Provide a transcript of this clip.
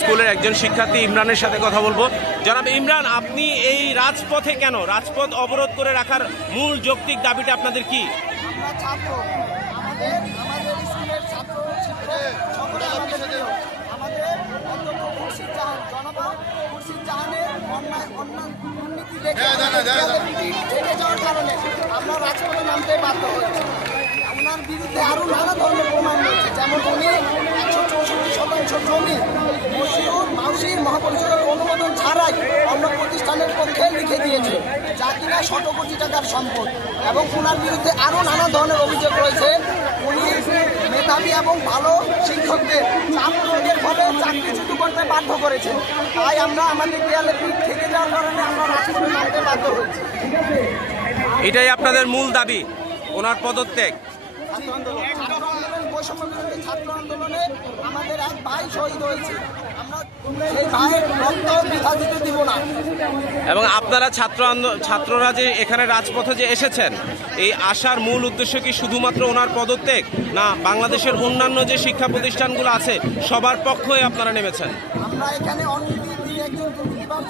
স্কুলের একজন শিক্ষার্থী ইমরানের সাথে কথা বলবো। জনাব ইমরান, আপনি এই রাজপথে কেন, রাজপথ অবরোধ করে রাখার মূল যৌক্তিক দাবিটা আপনাদের কি? আমরা ছাত্র, আমাদের স্কুলের ছাত্র সকলে আমাদের অধ্যক্ষ খুরশিদ জাহান, জনাব খুরশিদ জাহানের দুর্নীতি দেখে থেকে যাওয়ার কারণে আমরা রাজপথে নামতে বাধ্য হয়েছি। ওনার বিরুদ্ধে আরও নানা ধরনের প্রমাণ রয়েছে, যেমন উনি 164% জমি মাউসির মহাপরিষদের অনুমোদন ছাড়াই অন্য প্রতিষ্ঠানের পক্ষে লিখে দিয়েছে, যা কিনা শত কোটি টাকার সম্পদ। এবং ওনার বিরুদ্ধে আরও নানা ধরনের অভিযোগ রয়েছে। উনি মেধাবী এবং ভালো শিক্ষকদের চাপ প্রয়োগের ফলে চাকরিচ্যুত করতে বাধ্য করেছেন। তাই আমরা আমাদের দেয়ালে পিঠ থেকে যাওয়ার কারণে আমরা রাজপথে নামতে বাধ্য হয়েছি। এটাই আপনাদের মূল দাবি, ওনার পদত্যাগ? বৈষম্য বিরোধী ছাত্র আন্দোলনে আমাদের এক ভাই শহীদ হয়েছে, আমরা সেই ভাইয়ের রক্ত বৃথা দিতে দিব না। এবং আপনারা ছাত্ররা যে এখানে রাজপথে যে এসেছেন, এই আসার মূল উদ্দেশ্য কি শুধুমাত্র ওনার পদত্যাগ, না বাংলাদেশের অন্যান্য যে শিক্ষা প্রতিষ্ঠানগুলো আছে সবার পক্ষে আপনারা নেমেছেন? আমরা এখানে অন্যায়কারী এবং